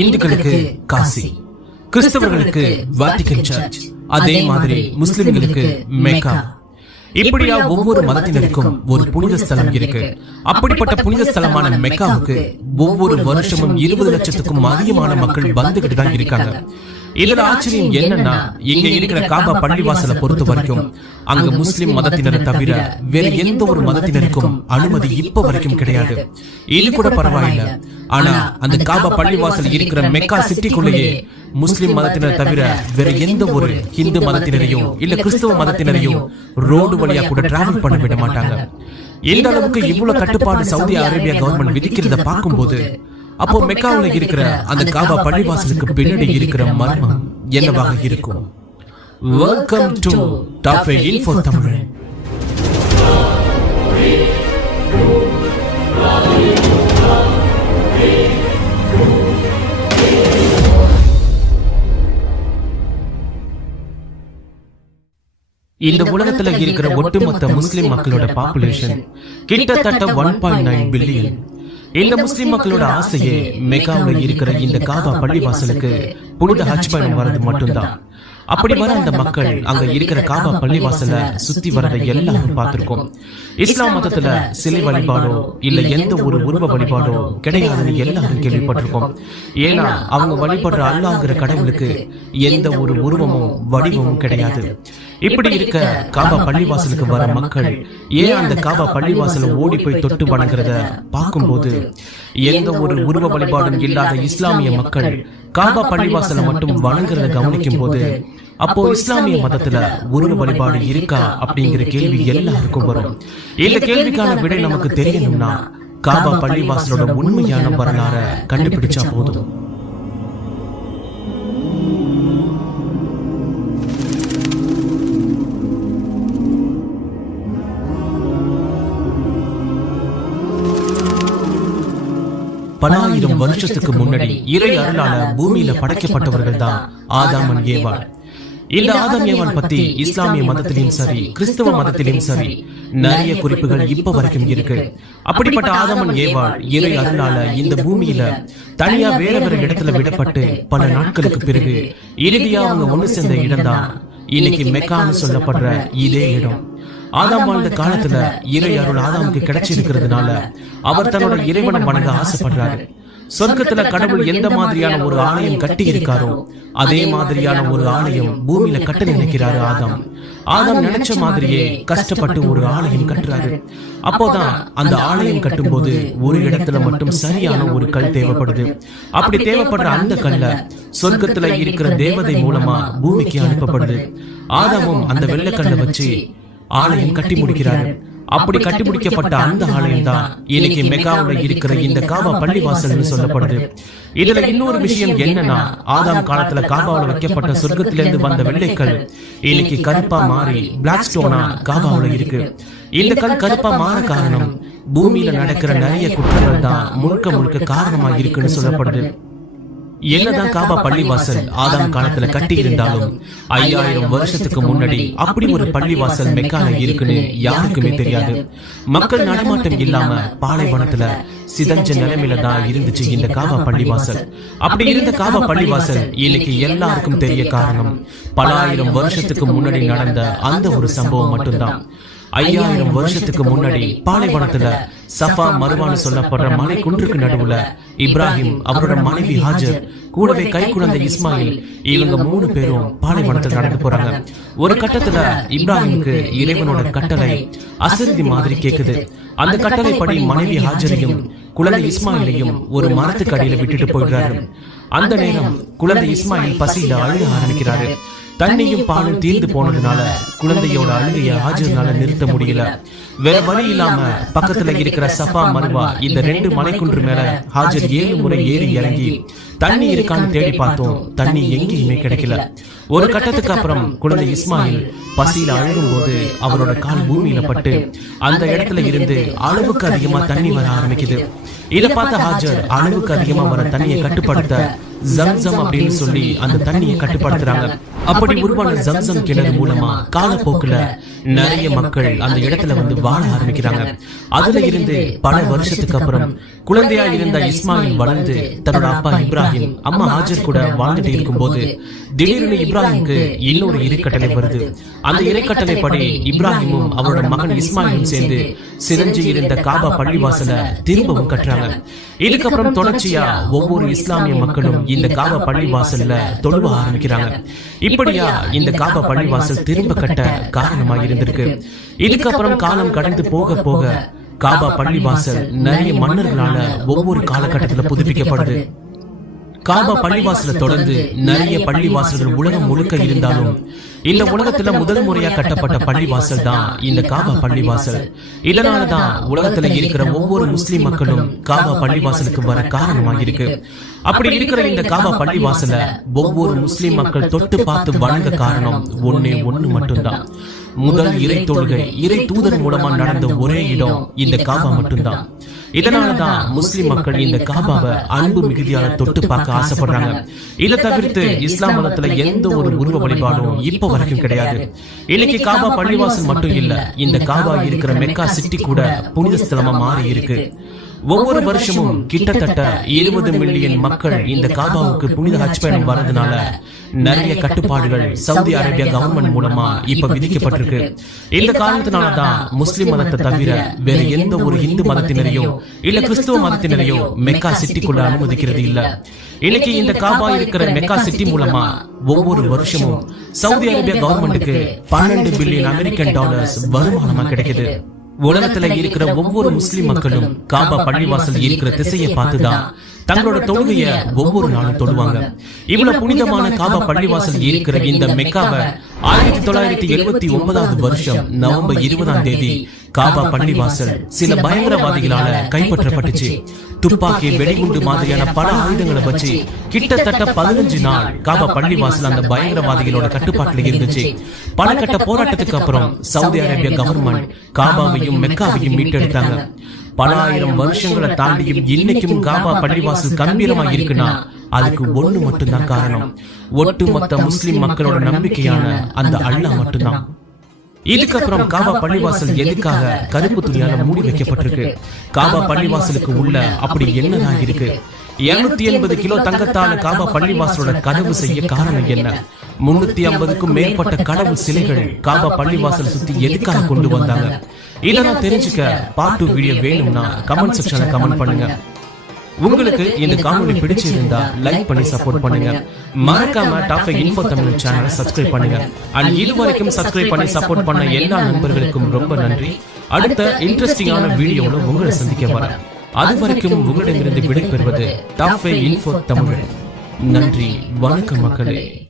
இந்துக்களுக்கு காசி, கிறிஸ்தவர்களுக்கு Vatican search, அதே மாதிரி முஸ்லிம்களுக்கு மெக்கா. இப்படியா ஒவ்வொரு மதத்தினருக்கும் ஒரு புனித ஸ்தலம் இருக்கு. அப்படிப்பட்ட புனித ஸ்தலமான மெக்காவுக்கு ஒவ்வொரு வருஷமும் 20 லட்சத்துக்கும் அதிகமான மக்கள் வந்துகிட்டு தான் இருக்காங்க. இதுல ஆச்சரியம் என்னன்னா, இங்க இருக்கிற காபா பள்ளிவாசலை பொறுத்த வரைக்கும் அங்க முஸ்லிம் மதத்தினரை தவிர வேற எந்த ஒரு மதத்தினருக்கும் அனுமதி இப்ப வரைக்கும் கிடையாது. இது கூட பரவாயில்ல. ஆனா அந்த காபா பள்ளிவாசல் இருக்கிற மெக்கா சிட்டிக்குள்ளேயே முஸ்லிம் மதத்தினரை தவிர வேற எந்த ஒரு இந்து மதத்தினரையும் இல்ல கிறிஸ்தவ மதத்தினரையும் ரோடு வழியா கூட டிராவல் பண்ண விட மாட்டாங்க. எந்த அளவுக்கு இவ்வளவு கட்டுப்பாடு சவுதி அரேபியா கவர்மெண்ட் விதிக்கிறத பார்க்கும்போது, அப்போ மெக்காவுல இருக்கிற அந்த காபா பள்ளிவாசலுக்கு பின்னாடி இருக்கிற மர்மம் என்னவாக இருக்கும்? Welcome to top info Tamil. இந்த உலகத்துல இருக்கிற ஒட்டுமொத்த முஸ்லிம் மக்களோட பாப்புலேஷன் கிட்டத்தட்ட 1.9 பில்லியன். இந்த முஸ்லிம் மக்களோட ஆசையே மெக்காவில் இருக்கிற இந்த காபா பள்ளிவாசலுக்கு புனித ஹஜ் பயணம் வர்றது மட்டும்தான். அப்படி வர அந்த மக்கள் அங்க இருக்கிற காபா பள்ளிவாசல சுத்தி வரதை எல்லாரும் பார்த்திருக்கோம். இஸ்லாம் மதத்துல சிலை வழிபாடோ இல்ல எந்த ஒரு உருவ வழிபாடோ கிடையாதுன்னு எல்லாரும் கேள்விப்பட்டிருக்கோம். ஏன்னா அவங்க வழிபடுற அல்லாஹ்ங்கிற கடவுளுக்கு எந்த ஒரு உருவமும் வடிவமும் கிடையாது. இப்படி இருக்க காபா பள்ளிவாசலுக்கு வர மக்கள் ஏன் அந்த காபா பள்ளிவாசலை ஓடி போய் தொட்டு வணங்குறத பார்க்கும்போது, எந்த ஒரு உருவ வழிபாடும் இல்லாத இஸ்லாமிய மக்கள் காபா பள்ளிவாசலை மட்டும் வணங்குறத கவனிக்கும் போது, அப்போ இஸ்லாமிய மதத்துல உருவ வழிபாடு இருக்கா அப்படிங்கிற கேள்வி எல்லாருக்கும் வரும். இந்த கேள்விக்கான விடை நமக்கு தெரியணும்னா காபா பள்ளிவாசலோட உண்மையான வரலாறை கண்டுபிடிச்சா போதும். பலாயிரம் வருஷத்துக்கு முன்னாடி இறை அருளால பூமியில படைக்கப்பட்டவர்கள் தான் ஆதாம் ஏவாள். இந்த ஆதாம் ஏவாள் பத்தி இஸ்லாமிய மதத்திலும் சரி கிறிஸ்தவ மதத்திலும் சரி நிறைய குறிப்புகள் இப்ப வரைக்கும் இருக்கு. அப்படிப்பட்ட ஆதாம் ஏவாள் இறை அருளால இந்த பூமியில தனியா வேற வேற இடத்துல விடப்பட்டு பல நாட்களுக்கு பிறகு இறுதியா அவங்க ஒண்ணு சேர்ந்த இடம் தான் இன்னைக்கு மெக்கான்னு சொல்லப்படுற இதே இடம். ஆதாம் வாழ்ந்த காலத்துல இறை அருள் ஆதாமுக்கு கிடைச்சிருக்கிறதுனால அவர் தன்னோட இறைவனை வணங்க ஆசைப்படுறாரு. சொர்க்கத்துல கடவுள் எந்த மாதிரியான ஒரு ஆலயம் கட்டி இருக்காரோ அதே மாதிரியான ஒரு ஆலயம் பூமியில கட்ட நினைக்கிறாரு ஆதாம். ஆதாம் நினைச்ச மாதிரியே கஷ்டப்பட்டு ஒரு ஆலயம் கட்டுறாரு. அப்போதான் அந்த ஆலயம் கட்டும் போது ஒரு இடத்துல மட்டும் சரியான ஒரு கல் தேவைப்படுது. அப்படி தேவைப்படுற அந்த கல்ல சொர்க்கத்துல இருக்கிற தேவதை மூலமா பூமிக்கு அனுப்பப்படுது. ஆதாமும் அந்த வெள்ளைக்கல்லை வச்சு ஆலயம் கட்டி முடிக்கிறாரு. அப்படி கட்டி முடிக்கப்பட்ட அந்த ஆலயம் தான் இன்னைக்கு மெக்காவுல இருக்கிற இந்த காபா பள்ளிவாசல் சொல்லப்படுது. இதுல இன்னொரு விஷயம் என்னன்னா, ஆதாம் காலத்துல காபாவுல வைக்கப்பட்ட சொர்க்கத்திலிருந்து வந்த வெள்ளைக்கல் இன்னைக்கு கருப்பா மாறி பிளாக் ஸ்டோனா காபாவுல இருக்கு. இந்த கல் கருப்பா மாற காரணம் பூமியில நடக்கிற நிறைய குற்றங்கள் தான் முழுக்க முழுக்க காரணமா இருக்குன்னு சொல்லப்படுது. என்னதான் காபா பள்ளிவாசல் ஆதாம் காலத்துல கட்டி இருந்தாலும் 5000 வருஷத்துக்கு முன்னாடி அப்படி ஒரு பள்ளிவாசல் மெக்கால இருக்குன்னு யாருக்குமே தெரியாது. மக்கள் நடமாட்டம் இல்லாம பாலைவனத்துல சிதஞ்ச நிலைமையில தான் இருந்துச்சு இந்த காபா பள்ளிவாசல். அப்படி இருந்த காபா பள்ளிவாசல் இன்னைக்கு எல்லாருக்கும் தெரிய காரணம் பல ஆயிரம் வருஷத்துக்கு முன்னாடி நடந்த அந்த ஒரு சம்பவம் மட்டும்தான். 5000 வருஷத்துக்கு முன்னாடி பாலைவனத்துல சஃபா மருவான்னு சொல்லப்படுற மலை குன்றுக்கு நடுவுல இப்ராஹிம், அவரோட மனைவி ஹாஜர், கூடவே கை குழந்தை இஸ்மாயில், இவங்க 3 பேரும் பாலைவனத்துல நடந்து போறாங்க. ஒரு கட்டத்துல இப்ராஹிமுக்கு இறைவனோட கட்டளை அசரிதி மாதிரி கேக்குது. அந்த கட்டளைப்படி மனைவி ஹாஜரையும் குழந்தை இஸ்மாயிலையும் ஒரு மரத்துக்கு அடியில விட்டுட்டு போயிடுறாரு. அந்த நேரம் குழந்தை இஸ்மாயில் பசியில அழுக ஆரம்பிக்கிறாரு. தண்ணியும் பாலும் தீர்ந்து போனதுனால குழந்தையோட அழுகைய ஹாஜர்னால நிறுத்த முடியல. வேற வழி இல்லாம பக்கத்துல இருக்கிற சஃபா மருவா இந்த 2 மலைக்குன்று மேல ஹாஜர் 7 முறை ஏறி இறங்கி தண்ணி இருக்கான்னு தேடி பார்த்தோம். தண்ணி எங்கேயுமே கிடைக்கல. ஒரு கட்டத்துக்கு அப்புறம் குழந்தை இஸ்மாயில் பசியில அழுகும் போது அவரோட கால் பூமியில பட்டு அந்த இடத்துல இருந்து அளவுக்கு அதிகமா தண்ணி வர ஆரம்பிக்குது. இதை பார்த்த ஹாஜர் அளவுக்கு அதிகமா வர தண்ணியை கட்டுப்படுத்த ஜம்சம் அப்படின்னு சொல்லி அந்த தண்ணியை கட்டுப்படுத்துறாங்க. அப்படி உருவான ஜம்சம் கிணறு மூலமா காலப்போக்குல நிறைய மக்கள் அந்த இடத்துல வந்து வாழ ஆரம்பிக்கிறாங்க. அதுல இருந்து பல வருஷத்துக்கு அப்புறம் குழந்தையா இருந்த இஸ்மாயில் வளர்ந்து தன்னோட அப்பா இப்ராஹிம் அம்மா ஹாஜர் கூட வாழ்ந்துட்டு இருக்கும் போது திடீர்னு இப்ராஹிமுக்கு இன்னொரு இறைக்கட்டளை வருது. அந்த இறைக்கட்டளைப்படி இப்ராஹிமும் அவரோட மகன் இஸ்மாயிலும் சேர்ந்து சிதைஞ்சு இருந்த காபா பள்ளிவாசல திரும்பவும் கட்டுறாங்க. இதுக்கப்புறம் தொடர்ச்சியா ஒவ்வொரு இஸ்லாமிய மக்களும் இந்த காபா பள்ளிவாசல்ல தொழுவ ஆரம்பிக்கிறாங்க. இப்படியா இந்த காபா பள்ளிவாசல் திரும்ப கட்ட காரணமா இருந்திருக்கு. இதுக்கப்புறம் காலம் கடந்து போக போக காபா பள்ளிவாசல் நிறைய மன்னர்களால ஒவ்வொரு காலகட்டத்துல புதுப்பிக்கப்படுது. காபா பள்ளிவாசலை தொடர்ந்து நிறைய பள்ளிவாசல்கள் உலகம் முழுக்க இருந்தாலும் இந்த உலகத்துல முதல் முறையா கட்டப்பட்ட பள்ளிவாசல் தான் இந்த காபா பள்ளிவாசல். இதனாலதான் உலகத்துல இருக்கிற ஒவ்வொரு முஸ்லிம் மக்களும் காபா பள்ளிவாசலுக்கு வர காரணமாக இருக்கு. அப்படி இருக்கிற இந்த காபா பள்ளிவாசல ஒவ்வொரு முஸ்லிம் மக்கள் தொட்டு பார்த்து வணங்க காரணம் ஒண்ணு மட்டும்தான். முதல் இறை தொழுகை இறை தூதர் மூலமா நடந்த ஒரே இடம் இந்த காபா மட்டும்தான். இதனாலதான் முஸ்லிம் மக்கள் இந்த காபாவை அன்பு மிகுதியால தொட்டு பார்க்க ஆசைப்படுறாங்க. இதை தவிர்த்து இஸ்லாம் மதத்துல எந்த ஒரு உருவ வழிபாடும் இப்ப வரைக்கும் கிடையாது. இன்னைக்கு காபா பள்ளிவாசல் மட்டும் இல்ல, இந்த காபா இருக்கிற மெக்கா சிட்டி கூட புனித ஸ்தலமா மாறி இருக்கு. ஒவ்வொரு வருஷமும் கிட்டத்தட்ட 20 மில்லியன் மக்கள் இந்த காபாவுக்கு புனித ஹஜ் பயணம் வரதுனால நிறைய கட்டுப்பாடுகள் சவுதி அரேபியா கவர்மெண்ட் மூலமா இப்ப விதிக்கப்பட்டிருக்கு. இந்த காரணத்தினாலதான் முஸ்லிம் மதத்தை தவிர வேற எந்த ஒரு இந்து மதத்தினரையோ இல்ல கிறிஸ்துவ மதத்தினரையோ மெக்கா சிட்டிக்குள்ள அனுமதிக்கிறது இல்ல. இன்னைக்கு இந்த காபா இருக்கிற மெக்கா சிட்டி மூலமா ஒவ்வொரு வருஷமும் சவுதி அரேபியா கவர்மெண்ட்டுக்கு 12 பில்லியன் அமெரிக்கன் டாலர்ஸ் வருமானமா கிடைக்குது. உலகத்துல இருக்கிற ஒவ்வொரு முஸ்லிம் மக்களும் காபா பள்ளிவாசல் இருக்கிற திசையை பார்த்துதான் தங்களோட தொழுகைய ஒவ்வொரு நாளும் தொழுவாங்க. இவ்வளவு புனிதமான காபா பள்ளிவாசல் இருக்கிற இந்த மெக்காவை 1979 வருஷம் நவம்பர் 20 காபா பள்ளிவாசல் சில பயங்கரவாதிகளால கைப்பற்றப்பட்டுச்சு. துப்பாக்கி, வெடிகுண்டு மாதிரியான பல ஆயுதங்களை வச்சு கிட்டத்தட்ட 15 நாள் காபா பள்ளிவாசல் அந்த பயங்கரவாதிகளோட கட்டுப்பாட்டுல இருந்துச்சு. பல கட்ட போராட்டத்துக்கு அப்புறம் சவுதி அரேபியா கவர்மெண்ட் காபாவையும் மெக்காவையும் மீட்டெடுத்தாங்க. பல ஆயிரம் வருஷங்களை தாண்டியும் இன்னைக்கும் காபா பள்ளிவாசல் கம்பீரமா இருக்குன்னா அதுக்கு ஒண்ணு மட்டும்தான் காரணம். ஒட்டுமொத்த முஸ்லிம் மக்களோட நம்பிக்கையான அந்த அல்லாஹ் மட்டும்தான். இதுக்கப்புறம் காபா பள்ளிவாசல் எதுக்காக கருப்பு துணியால மூடி வைக்கப்பட்டிருக்கு? காபா பள்ளிவாசலுக்கு உள்ள அப்படி என்னதான் இருக்கு? 280 கிலோ தங்கத்தால காபா பள்ளிவாசலோட கதவு செய்ய காரணம் என்ன? 350க்கும் மேற்பட்ட கடவுள் சிலைகள் காபா பள்ளிவாசல் சுத்தி எதுக்காக கொண்டு வந்தாங்க? இதெல்லாம் தெரிஞ்சுக்க பார்ட் 2 வீடியோ வேணும்னா கமெண்ட் செக்ஷன்ல கமெண்ட் பண்ணுங்க. உங்களுக்கு இந்த காணொளி பிடிச்சிருந்தா லைக் பண்ணி சப்போர்ட் பண்ணுங்க. மறக்காம டாப் 5 இன்ஃபோ தமிழ் சேனலை சப்ஸ்கிரைப் பண்ணுங்க. அண்ட் இதுவரைக்கும் சப்ஸ்கிரைப் பண்ணி சப்போர்ட் பண்ண எல்லா நண்பர்களுக்கும் ரொம்ப நன்றி. அடுத்த இன்ட்ரெஸ்டிங்கான வீடியோல உங்களை சந்திக்க வரேன். அது வரைக்கும் உங்களிடமிருந்து விடைபெறுவது டாப் 5 இன்ஃபோ தமிழ். நன்றி, வணக்கம் மக்களே.